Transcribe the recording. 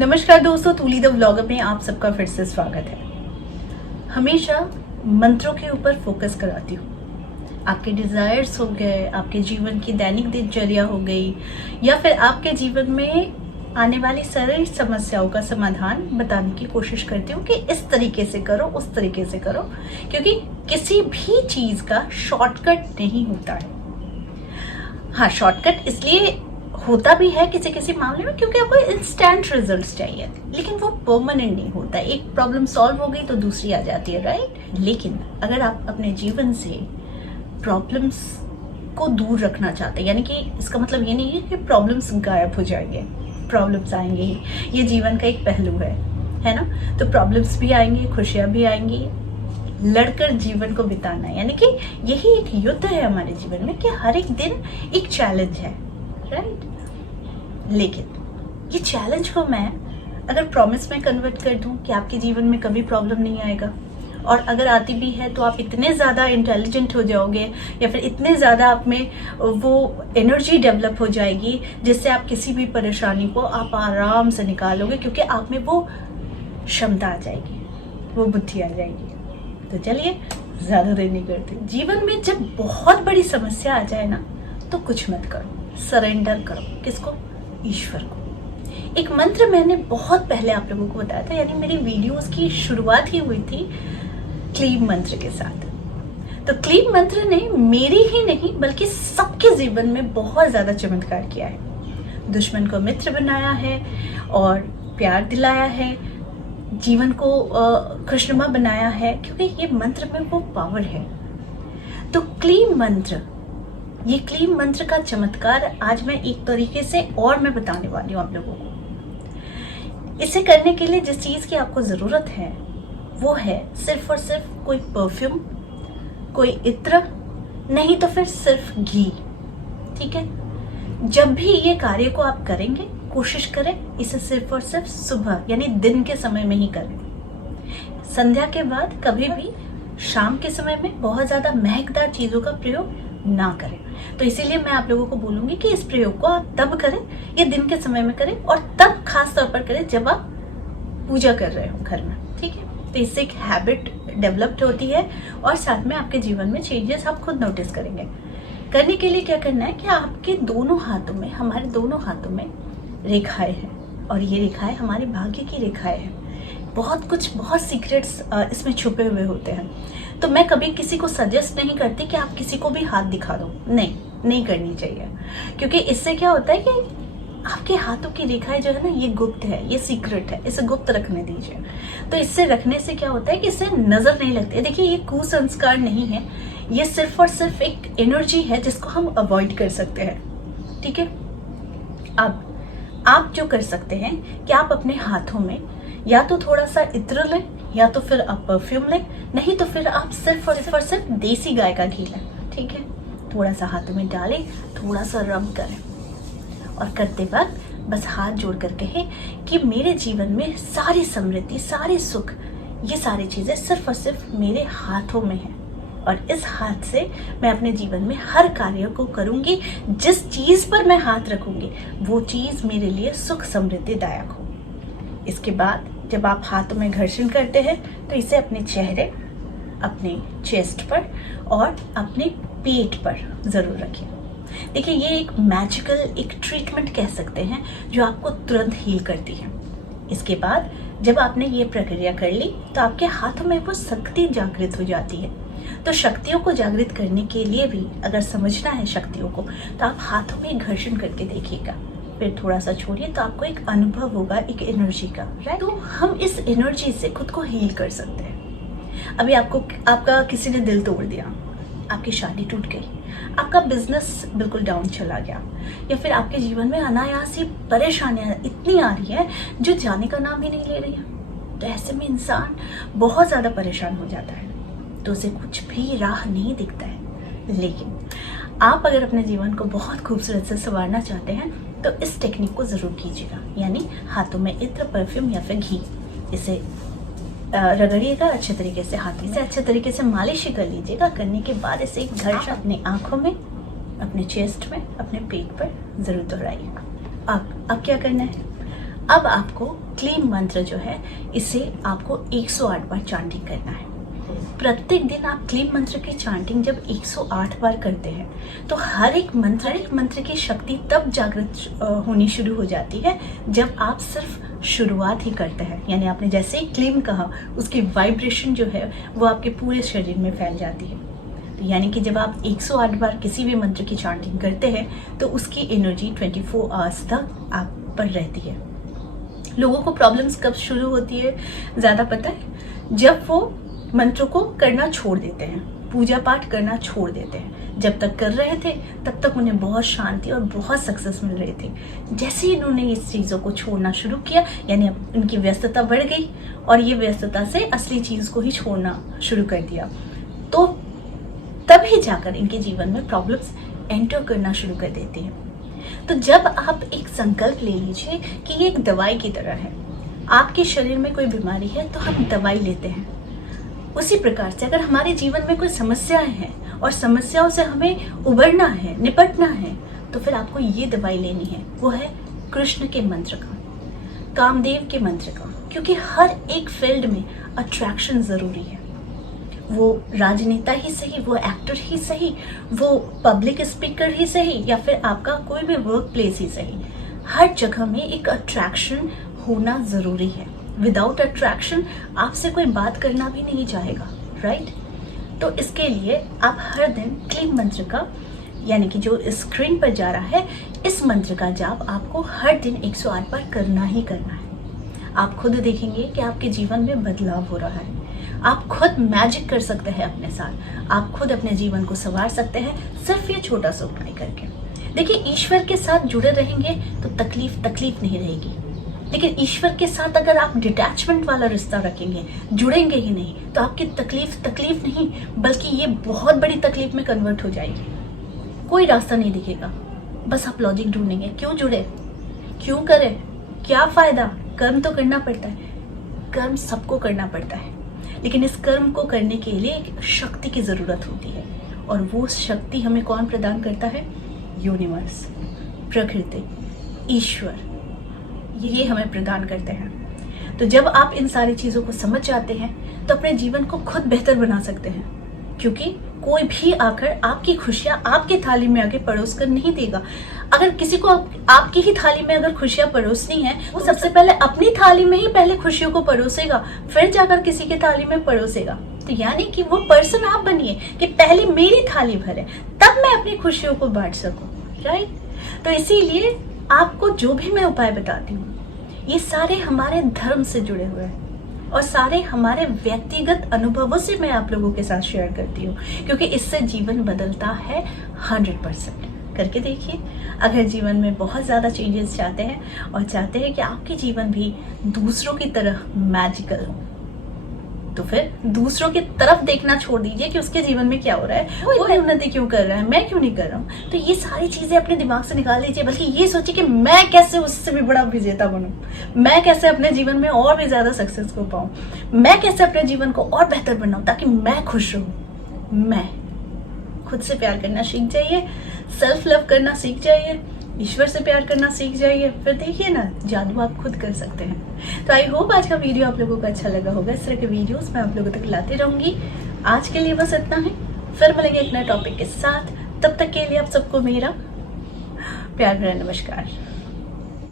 नमस्कार दोस्तों, तूली the vlogger में आप सबका फिर से स्वागत है। हमेशा मंत्रों के ऊपर फोकस कराती हूँ। आपके डिजायर्स हो गए, आपके जीवन की दैनिक दिनचर्या हो गई, या फिर आपके जीवन में आने वाली सारी समस्याओं का समाधान बताने की कोशिश करती हूँ कि इस तरीके से करो, उस तरीके से करो, क्योंकि किसी भी चीज का शॉर्टकट नहीं होता है। हाँ, शॉर्टकट इसलिए होता भी है किसी किसी मामले में क्योंकि आपको इंस्टेंट रिजल्ट्स चाहिए, लेकिन वो परमानेंट नहीं होता। एक प्रॉब्लम सॉल्व हो गई तो दूसरी आ जाती है, राइट। लेकिन अगर आप अपने जीवन से प्रॉब्लम्स को दूर रखना चाहते हैं, यानी कि इसका मतलब ये नहीं है कि प्रॉब्लम्स गायब हो जाएंगे, प्रॉब्लम्स आएंगे ही, ये जीवन का एक पहलू है ना। तो प्रॉब्लम्स भी आएंगे, खुशियां भी आएंगी, लड़कर जीवन को बिताना, यानी कि यही एक युद्ध है हमारे जीवन में कि हर एक दिन एक चैलेंज है, राइट। लेकिन ये चैलेंज को मैं अगर प्रॉमिस में कन्वर्ट कर दूं कि आपके जीवन में कभी प्रॉब्लम नहीं आएगा, और अगर आती भी है तो आप इतने ज़्यादा इंटेलिजेंट हो जाओगे, या फिर इतने ज़्यादा आप में वो एनर्जी डेवलप हो जाएगी जिससे आप किसी भी परेशानी को आप आराम से निकालोगे, क्योंकि आप में वो क्षमता आ जाएगी, वो बुद्धि आ जाएगी। तो चलिए ज़्यादा देर नहीं करते। जीवन में जब बहुत बड़ी समस्या आ जाए ना, तो कुछ मत करो, सरेंडर करो। किसको? ईश्वर को। एक मंत्र मैंने बहुत पहले आप लोगों को बताया था, यानी मेरी वीडियोस की शुरुआत ही हुई थी क्लीम मंत्र के साथ। तो क्लीम मंत्र ने मेरी ही नहीं बल्कि सबके जीवन में बहुत ज्यादा चमत्कार किया है। दुश्मन को मित्र बनाया है और प्यार दिलाया है, जीवन को खुशनुमा बनाया है, क्योंकि ये मंत्र में वो पावर है। तो क्लीम मंत्र, ये क्लीम मंत्र का चमत्कार आज मैं एक तरीके से और मैं बताने वाली हूँ आप लोगों को। इसे करने के लिए जिस चीज की आपको जरूरत है वो है सिर्फ और सिर्फ कोई परफ्यूम, कोई इत्र, नहीं तो फिर सिर्फ घी। ठीक है। जब भी ये कार्य को आप करेंगे, कोशिश करें इसे सिर्फ और सिर्फ सुबह यानी दिन के समय में ही करें। संध्या के बाद कभी भी शाम के समय में बहुत ज्यादा महकदार चीजों का प्रयोग ना करें। तो इसीलिए मैं आप लोगों को बोलूंगी कि इस प्रयोग को आप तब करें, ये दिन के समय में करें, और तब खास तौर पर करें जब आप पूजा कर रहे हो घर में। ठीक है। तो इससे एक हैबिट डेवलप्ड होती है और साथ में आपके जीवन में चेंजेस आप खुद नोटिस करेंगे। करने के लिए क्या करना है कि आपके दोनों हाथों में, हमारे दोनों हाथों में रेखाएं हैं, और ये रेखाएं हमारे भाग्य की रेखाएं हैं। बहुत सीक्रेट्स इसमें छुपे हुए होते हैं। तो मैं कभी किसी को सजेस्ट नहीं करती कि आप किसी को भी हाथ दिखा दो, नहीं करनी चाहिए, क्योंकि इससे क्या होता है कि आपके हाथों की रेखाएं जो है ना, ये गुप्त है, ये सीक्रेट है, इसे गुप्त रखने दीजिए। तो इससे रखने से क्या होता है कि इससे नजर नहीं लगती है। देखिए, ये कुसंस्कार नहीं है, ये सिर्फ और सिर्फ एक एनर्जी है जिसको हम अवॉइड कर सकते हैं। ठीक है। अब आप जो कर सकते हैं कि आप अपने हाथों में या तो थोड़ा सा इत्र लें, या तो फिर आप परफ्यूम लें, नहीं तो फिर आप सिर्फ और सिर्फ देसी गाय का घी लें। ठीक है। थोड़ा सा हाथों में डालें, थोड़ा सा रब करें, और करते वक्त बस हाथ जोड़ कर कहे कि मेरे जीवन में सारी समृद्धि, सारे सुख, ये सारी चीजें सिर्फ और सिर्फ मेरे हाथों में है, और इस हाथ से मैं अपने जीवन में हर कार्य को करूंगी। जिस चीज पर मैं हाथ रखूंगी वो चीज मेरे लिए सुख समृद्धि दायक हो। इसके बाद जब आप हाथों में घर्षण करते हैं तो इसे अपने चेहरे, अपने चेस्ट पर और अपने पेट पर जरूर रखें। देखिए, ये एक मैजिकल, एक ट्रीटमेंट कह सकते हैं जो आपको तुरंत हील करती है। इसके बाद जब आपने ये प्रक्रिया कर ली तो आपके हाथों में वो शक्ति जागृत हो जाती है। तो शक्तियों को जागृत करने के लिए भी अगर समझना है शक्तियों को, तो आप हाथों में घर्षण करके देखिएगा, फिर थोड़ा सा छोड़िए तो आपको एक अनुभव होगा एक एनर्जी का, राइट। तो हम इस एनर्जी से खुद को हील कर सकते हैं। अभी आपका किसी ने दिल तोड़ दिया, आपकी शादी टूट गई, आपका बिजनेस बिल्कुल डाउन चला गया, या फिर आपके जीवन में अनायास ही परेशानियां इतनी आ रही है जो जाने का नाम ही नहीं ले रही है, तो ऐसे में इंसान बहुत ज्यादा परेशान हो जाता है, तो उसे कुछ भी राह नहीं दिखता है। लेकिन आप अगर अपने जीवन को बहुत खूबसूरत से संवारना चाहते हैं तो इस टेक्निक को जरूर कीजिएगा, यानी हाथों में इत्र, परफ्यूम या फिर घी, इसे रगड़िएगा अच्छे तरीके से, हाथ से अच्छे तरीके से मालिश कर लीजिएगा। करने के बाद इसे घर्षण अपनी आंखों में, अपने चेस्ट में, अपने पेट पर जरूर दोहराइएगा। अब क्या करना है, अब आपको क्लीन मंत्र जो है इसे आपको 108 बार चांटिंग करना है। प्रत्येक दिन आप क्लीन मंत्र की चांटिंग जब 108 बार करते हैं तो हर एक मंत्र की शक्ति तब जागृत होनी शुरू हो जाती है जब आप सिर्फ शुरुआत ही करते हैं। यानी आपने जैसे ही क्लीन कहा उसकी वाइब्रेशन जो है वो आपके पूरे शरीर में फैल जाती है। तो यानी कि जब आप 108 बार किसी भी मंत्र की चांटिंग करते हैं तो उसकी एनर्जी 24 आवर्स तक आप पर रहती है। लोगों को प्रॉब्लम्स कब शुरू होती है ज़्यादा पता है? जब वो मंत्रों को करना छोड़ देते हैं, पूजा पाठ करना छोड़ देते हैं। जब तक कर रहे थे तब तक उन्हें बहुत शांति और बहुत सक्सेस मिल रही थी। जैसे ही इन्होंने इस चीज़ों को छोड़ना शुरू किया यानी अब उनकी व्यस्तता बढ़ गई और ये व्यस्तता से असली चीज़ को ही छोड़ना शुरू कर दिया तो तभी जाकर इनके जीवन में प्रॉब्लम्स एंटर करना शुरू कर देती हैं। तो जब आप एक संकल्प ले लीजिए कि ये एक दवाई की तरह है, आपके शरीर में कोई बीमारी है तो हम दवाई लेते हैं। उसी प्रकार से अगर हमारे जीवन में कोई समस्याएं हैं और समस्याओं से हमें उबरना है, निपटना है, तो फिर आपको ये दवाई लेनी है। वो है कृष्ण के मंत्र का, कामदेव के मंत्र का। क्योंकि हर एक फील्ड में अट्रैक्शन जरूरी है। वो राजनेता ही सही, वो एक्टर ही सही, वो पब्लिक स्पीकर ही सही, या फिर आपका कोई भी वर्क प्लेस ही सही, हर जगह में एक अट्रैक्शन होना जरूरी है। विदाउट अट्रैक्शन आपसे कोई बात करना भी नहीं चाहेगा, राइट? तो इसके लिए आप हर दिन क्लीन मंत्र का यानी कि जो स्क्रीन पर जा रहा है इस मंत्र का जाप आपको हर दिन 108 बार करना ही करना है। आप खुद देखेंगे कि आपके जीवन में बदलाव हो रहा है। आप खुद मैजिक कर सकते हैं अपने साथ। आप खुद अपने जीवन को संवार सकते हैं सिर्फ ये छोटा सा उपाय करके। देखिए, ईश्वर के साथ जुड़े रहेंगे तो तकलीफ नहीं रहेगी। लेकिन ईश्वर के साथ अगर आप डिटैचमेंट वाला रिश्ता रखेंगे, जुड़ेंगे ही नहीं, तो आपकी तकलीफ नहीं बल्कि ये बहुत बड़ी तकलीफ में कन्वर्ट हो जाएगी। कोई रास्ता नहीं दिखेगा, बस आप लॉजिक ढूंढेंगे। क्यों जुड़े, क्यों करें, क्या फायदा? कर्म तो करना पड़ता है, कर्म सबको करना पड़ता है, लेकिन इस कर्म को करने के लिए एक शक्ति की जरूरत होती है। और वो शक्ति हमें कौन प्रदान करता है? यूनिवर्स, प्रकृति, ईश्वर, ये हमें प्रदान करते हैं। तो जब आप इन सारी चीजों को समझ जाते हैं तो अपने जीवन को खुद बेहतर बना सकते हैं। क्योंकि कोई भी आकर आपकी खुशियां आपकी थाली में आके परोस कर नहीं देगा। अगर किसी को आपकी ही थाली में अगर खुशियां परोसनी है, वो सबसे पहले अपनी थाली में ही पहले खुशियों को परोसेगा, फिर जाकर किसी की थाली में परोसेगा। तो यानी कि वो पर्सन आप बनिए कि पहले मेरी थाली भरे, तब मैं अपनी खुशियों को बांट सकूं, राइट? तो इसीलिए आपको जो भी मैं उपाय बताती हूँ ये सारे हमारे धर्म से जुड़े हुए हैं और सारे हमारे व्यक्तिगत अनुभवों से मैं आप लोगों के साथ शेयर करती हूँ, क्योंकि इससे जीवन बदलता है 100%। करके देखिए। अगर जीवन में बहुत ज़्यादा चेंजेस चाहते हैं और चाहते हैं कि आपके जीवन भी दूसरों की तरह मैजिकल हो, तो फिर दूसरों की तरफ देखना छोड़ दीजिए कि उसके जीवन में क्या हो रहा है, वो उन्नति क्यों कर रहा है, मैं क्यों नहीं कर रहा हूँ। तो ये सारी चीजें अपने दिमाग से निकाल दीजिए, बल्कि ये सोचिए कि मैं कैसे उससे भी बड़ा विजेता बनूं, मैं कैसे अपने जीवन में और भी ज्यादा सक्सेस को पाऊं, मैं कैसे अपने जीवन को और बेहतर बनाऊं ताकि मैं खुश रहूं। मैं खुद से प्यार करना सीख जाइए, सेल्फ लव करना सीख जाइए, ईश्वर से प्यार करना सीख जाइए, फिर देखिए ना जादू आप खुद कर सकते हैं। तो आई होप आज का वीडियो आप लोगों को अच्छा लगा होगा। इस तरह के वीडियोस मैं आप लोगों तक लाती रहूंगी। आज के लिए बस इतना है, फिर मिलेंगे एक नए टॉपिक के साथ। तब तक के लिए आप सबको मेरा प्यार भरा नमस्कार।